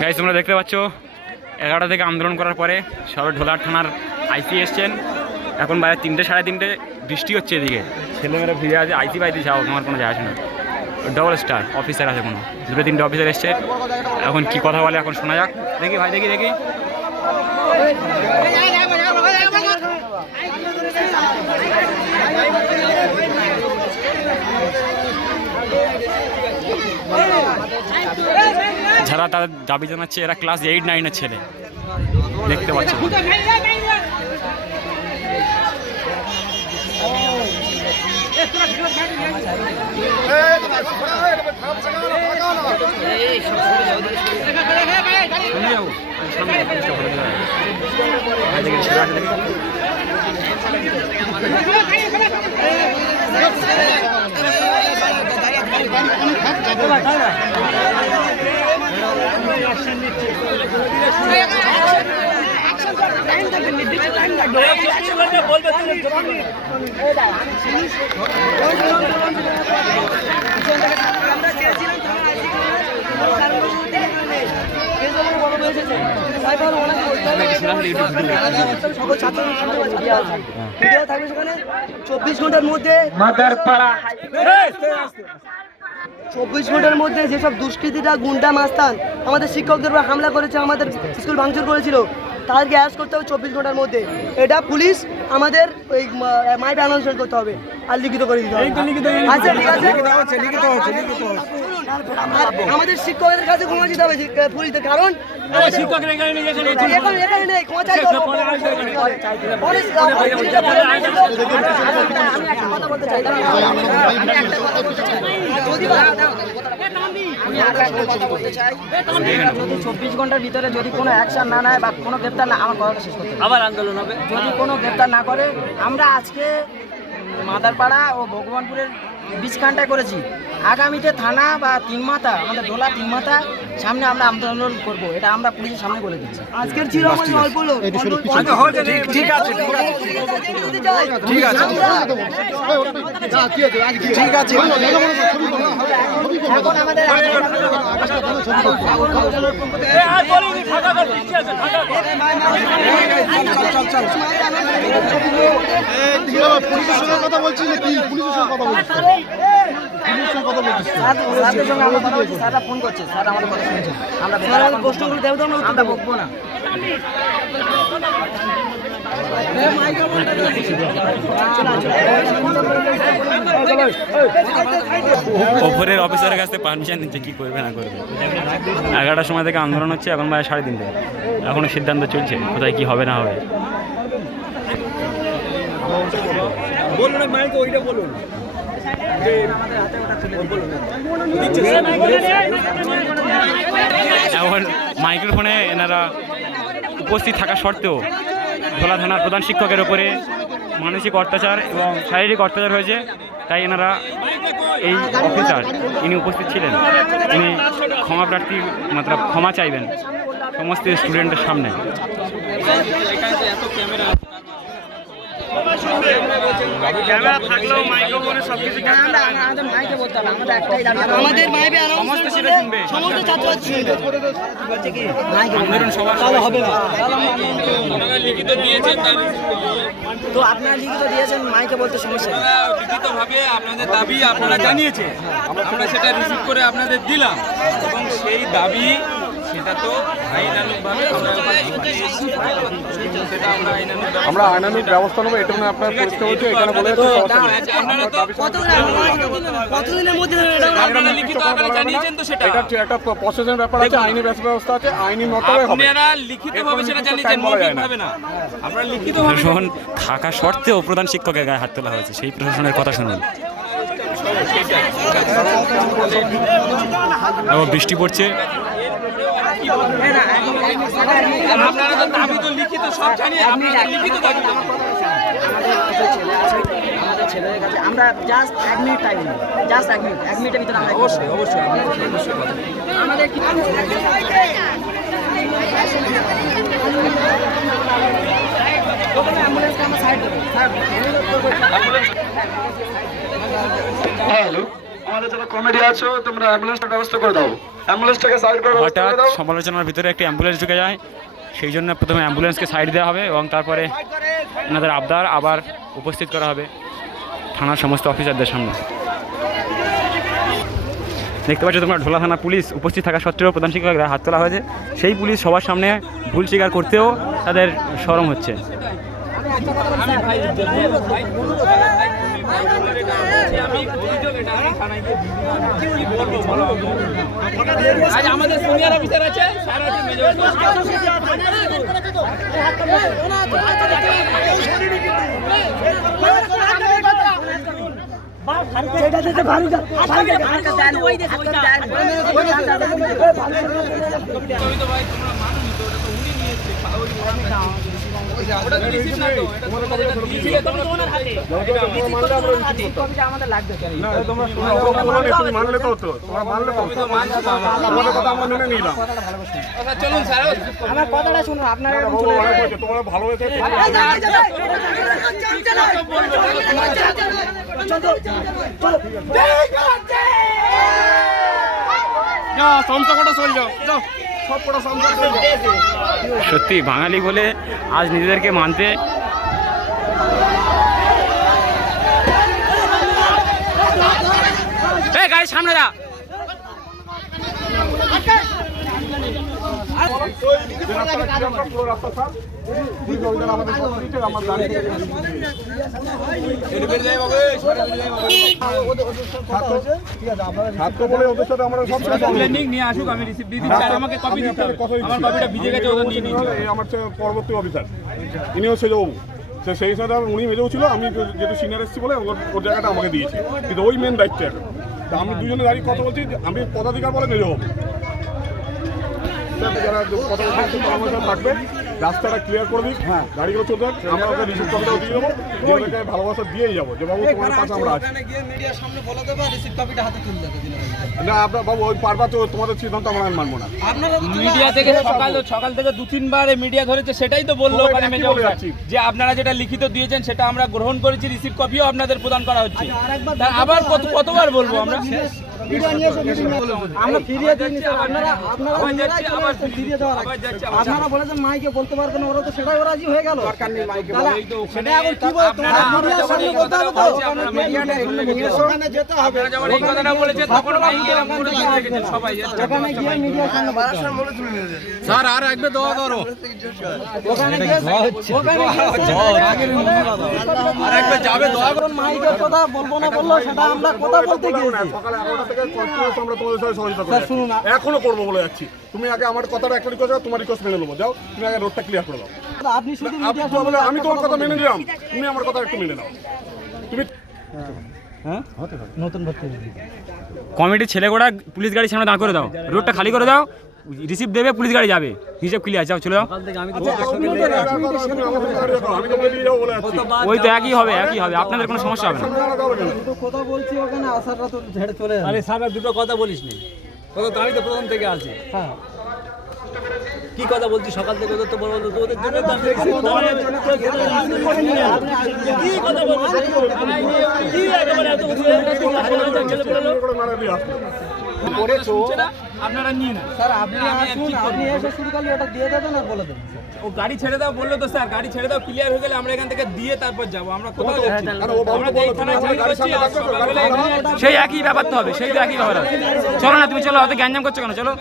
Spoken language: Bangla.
গাইস তোমরা দেখতে পাচ্ছ 11টা থেকে আন্দোলন করার পরে সবাই ঢোলার থানার আইসি এসছেন। এখন বাইরে 3টে সাড়ে 3টে বৃষ্টি হচ্ছে এদিকে, ছেলেমেয়েরা ভিড়ে আছে। আইসি বাইতে যাও, আমার কোনো যায় আসে না। ডবল স্টার অফিসার আছে, কোনো 2-3টে অফিসার এসছে। এখন কি কথা বলে এখন শোনা যাক। দেখি ভাই, দেখি দেখি। যারা তাদের দাবি জানাচ্ছে এরা ক্লাস 8-9-এর ছেলে, দেখতে পাচ্ছ। সেখানে 24 ঘন্টার মধ্যে 24 ঘন্টার মধ্যে যেসব দুষ্কৃতীরা গুন্ডা মাস্তান আমাদের শিক্ষকদের উপর হামলা করেছে, আমাদের স্কুল ভাঙচুর করেছিল, তাদেরকে অ্যারেস্ট করতে হবে 24 ঘন্টার মধ্যে। এটা পুলিশ আমাদের ওই মাইপে অ্যানাউন্সমেন্ট করতে হবে আর লিখিত করে দিতে হবে। আচ্ছা ঠিক আছে, আমাদের শিক্ষকদের কাছে ক্ষমা দিতে হবে পুলিশদের, কারণ শিক্ষকরা এখানে নেই, ক্ষমা চাইতে হবে। যদি 24 ঘন্টার ভিতরে যদি কোনো অ্যাকশন না নেয় বা কোনো গ্রেপ্তার না, আমার কথাটা শেষ করতে আবার আন্দোলন হবে। যদি কোনো গ্রেপ্তার না করে, আমরা আজকে মাদারপাড়া ও ভগবানপুরের বীজখানটায় করেছি, আগামীতে থানা বা তিনমাথা, আমাদের ঢোলা তিনমাথা সামনে আমরা আন্দোলন করব, এটা আমরা পুলিশের সামনে বলে দিচ্ছি। আজকের ছিল আমাদের অল্প লোক, ঠিক আছে ঠিক আছে ঠিক আছে। এখন আমাদের কথা বলছি নাকি পুলিশের সঙ্গে কথা বলছি? স্যারদের সঙ্গে আমরা কথা বলছি, স্যাররা ফোন করছে, স্যার আমাদের কথা শুনছে। আমরা প্রশ্নগুলো দেবো, আমরা বকবো না। ওপরের অফিসারের কাছে পারমিশন নিচ্ছে কি করবে না করবে। 11টার সময় থেকে আন্দোলন হচ্ছে, এখন প্রায় 3:30। এখনো সিদ্ধান্ত চলছে কোথায় কি হবে না হবে। এখন মাইক্রোফোনে এনারা উপস্থিত থাকা সত্ত্বেও ভোলা থানার প্রধান শিক্ষকের ওপরে মানসিক অত্যাচার এবং শারীরিক অত্যাচার হয়েছে, তাই এনারা এই অফিসার ইনি উপস্থিত ছিলেন, তিনি ক্ষমা প্রার্থী মাত্রা ক্ষমা চাইবেন সমস্ত স্টুডেন্টের সামনে। ক্যামেরা থাকলেও মাইক্রোফোনে সবকিছু আমাদের মাইকে বলতে হবে, আমাদের একটাই দাবি, আমাদের মাইকে সমস্ত ছেলে শুনবে, সমস্ত ছাত্র শুনবে। বলছে কি আন্দোলন সবার হবে না, আপনারা লিখিত দিয়েছেন, তো আপনারা লিখিত দিয়েছেন, মাইকে বলতে সমস্যা নেই। লিখিতভাবে আপনাদের দাবি আপনারা জানিয়েছেন, আমরা সেটা রিসিভ করে আপনাদের দিলাম, এবং সেই দাবি সেটা তো আইনানুগভাবে আমরা আইনানুগ ব্যবস্থা নেবো, এটা মানে আপনার পরিষ্কার হচ্ছে এখানে বলে কতদিনের মধ্যে জানিয়েছেন, তো সেটা একটা প্রসেসের ব্যাপার আছে, আইনি ব্যবস্থা আছে, আইনি মতই হবে। আপনারা লিখিতভাবে সেটা জানিয়েছেন, মৌখিকভাবে না। আমরা লিখিতভাবে প্রশাসন থাকা সত্ত্বেও প্রধান শিক্ষকের গায়ে হাত তোলা হয়েছে, সেই প্রশাসনের কথা শুনুন। বৃষ্টি পড়ছে, আপনারা তো দাবি তো লিখিত সব জানিয়ে, আপনারা লিখিত দাবি আমাদের ছেলেদের কাছে আমরা just 1 minute time, just 1 minute, 1 মিনিটের ভিতরে আমরা অবশ্যই আমাদের কি অ্যাম্বুলেন্সকে আমরা সাইড দেবো। হ্যালো আমাদের যারা কমিটি আছো তোমরা অ্যাম্বুলেন্সটার ব্যবস্থা করে দাও, অ্যাম্বুলেন্সটাকে সাইড করে ব্যবস্থা হঠাৎ করে দাও। সমালোচনার ভিতরে একটি অ্যাম্বুলেন্স ঢুকে যায়, সেই জন্য প্রথমে অ্যাম্বুলেন্সকে সাইড দেওয়া হবে এবং তারপরে এনাদের আবদার আবার উপস্থিত করা হবে থানার সমস্ত অফিসারদের সামনে। দেখতে পাচ্ছ তোমরা ঢোলা থানা পুলিশ উপস্থিত থাকা সত্ত্বেও প্রধান শিক্ষকরা হাত তোলা হয়েছে, সেই পুলিশ সবার সামনে ভুল স্বীকার করতেও তাদের শরম হচ্ছে। আমাদের সিনিয়র অফিসার আছে, স্যার আছে, মেজর আমাদের লাগবে। মানলে তো হতো, তোমরা মানলে তো হতো। তোমাদের কথা আমরা মেনে নিলাম। চলুন স্যার, আমার কথাটা শুনুন, আপনারা বাবু, অনেক হয়েছে, তোমরা ভালো হয়েছে। সত্যি বাঙালি বলে আজ নিজেদেরকে মানতে গাড়ি সামনে যা। ছাত্র বলে ওদের সাথে আমরা সব নিয়ে আসুক, আমি রিসিপ্ট দিয়ে দিচ্ছি, আর আমাকে কপি দিতে হবে। আমার কপিটা ভিজে গেছে, ওদের নিয়ে নিয়েছে। এই আমার পরবর্তী অফিসার, ইনিও সেজবাবু, সেই সাথে উনি মেজেও ছিল, আমি যেহেতু সিনিয়র এসেছি বলে ওর জায়গাটা আমাকে দিয়েছে, কিন্তু ওই মেন দায়িত্ব এখন। তা আমি দুজনে দাঁড়িয়ে কথা বলছি, আমি পদাধিকার বলে মেজবাবু, যারা কথা বলছে আমার সাথে থাকবে, রাস্তাটা ক্লিয়ার করে দিক, গাড়িগুলো চলতে থাক, আমরা ওকে রিসিভ কপিটাও দিয়ে দেবো, দিয়ে ওদেরকে ভালোবাসা দিয়েই যাবো যে বাবু তোমার পাশে আমরা আছি। না আপনার বাবু ওই পারবা তো, তোমাদের সিদ্ধান্ত আমরা মানবো না। মিডিয়া থেকে সকাল থেকে 2-3 মিডিয়া ধরেছে, সেটাই তো বললো ওখানে মেজর অফিসার, যে আপনারা যেটা লিখিত দিয়েছেন সেটা আমরা গ্রহণ করেছি, রিসিভ কপিও আপনাদের প্রদান করা হচ্ছে। তা আবার কতবার বলবো আমরা? আমরা ফিরিয়ে দিইনি স্যার, আপনারা ফিরিয়ে দেওয়ার আগে আপনারা বলেছেন মাইকে বলতে পারবেন, ওরা তো সেটাই রাজি হয়ে গেল। সেটা এখন কি বলবো, তোমরা মিডিয়ার সামনে বলতে হবে তো, ওখানে যেতে হবে। যখন এই কথাটা বলেছে তখন মাইকে আমরা দেখেছি সবাই, ওখানে গিয়ে মিডিয়ার সামনে বলতে হবে। স্যার আর একবার দোয়া করো, ওখানে গিয়ে আর একবার যাবে দোয়া করো। মাইকের কথা বলবো না বললো, সেটা আমরা কথা বলতে গিয়েছি। সকাল 11টা থেকে কন্টিনিউয়াস আমরা তোমাদের সাথে সহযোগিতা করে যাচ্ছি। এখনো করবো বলে যাচ্ছি। তুমি আগে আমার কথাটা একটা রিকোয়েস্ট করো, তোমার রিকোয়েস্ট মেনে নেবো। যাও তুমি আগে রোডটা ক্লিয়ার করে দাও। আপনি শুধু আমি তোমার কথা মেনে নিলাম, তুমি আমার কথা একটু মেনে নাও। তুমি নতুন ভর্তি কমিটির ছেলেগুড়া পুলিশ গাড়ির সামনে দাঁড় করে দাও, রোডটা খালি করে দাও, রিসিপ্ট দেবে, পুলিশ গাড়ি যাবে, হিসেব ক্লিয়ার, যাও চলে যাও। আমি তো নিয়ে যাবো বলে যাচ্ছি। ওই তো একই হবে, আপনাদের কোনো সমস্যা হবে না। কথা বলছি, ওখানে আসারটা তো ঝেড়ে চলে যাবে। আরে স্যার দুটো কথা বলিস নি, কথা তো আমি তো প্রথম থেকে আছি। হ্যাঁ, কি কথা বলছি সকাল থেকে, ওদের তো বড় ওদের জন্য কি কথা বলছি, কি একেবারে এত আপনারা নিয়ে না স্যার আপনি আসুন, আপনি এসে শুরু করলে এটা দিয়ে দেবেন আর বলে দেবেন। ও গাড়ি ছেড়ে দাও বললো তো স্যার, গাড়ি ছেড়ে দাও, ক্লিয়ার হয়ে গেলে আমরা এখান থেকে দিয়ে তারপর যাবো। আমরা কোথাও যাচ্ছি না, আমরা তো এই থানায় চাকরি করছি, আর সকালবেলা এখানে সেই একই ব্যাপার তো হবে, সেই তো একই ব্যাপার হবে। চলো না, তুমি চলো, অত গ্যাঞ্জাম করছো কেন, চলো।